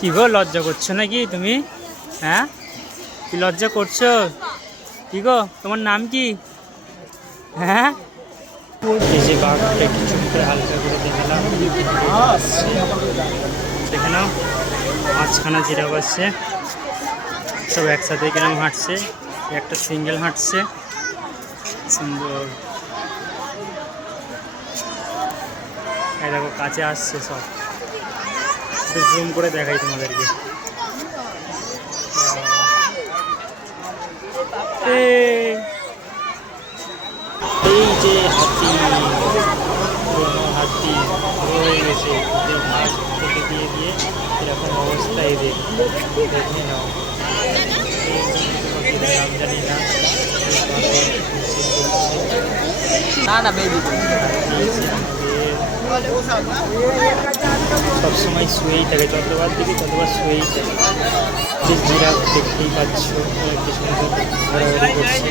কি গো, লজ্জা করছো নাকি তুমি? হ্যাঁ, কি লজ্জা করছো? কি গো, তোমার নাম কি? হ্যাঁ, এই যে বাঘটা কিছু করে হালকা করে দেখালাম। দেখে নাও, মাঝখানা জিরাফ আসছে, সব একসাথে কিরম হাঁটছে, একটা সিঙ্গেল হাঁটছে, সুন্দর। এই দেখো কাছে আসছে সব, একটু জুম করে দেখাই তোমাদেরকে। এই যে হাতি, পুরোনো হাতি হয়ে গেছে, ওদের ঘাস কেটে দিয়ে দিয়ে এরকম অবস্থা এদের, দেখে নাও। নাম জানি না, সবসময় শুয়েই থাকে, যতবার দিকে ততবার শুয়েই থাকে। যে জিরাফ দেখতেই পাচ্ছ কি সুন্দর ঘোরাঘুরি করছে।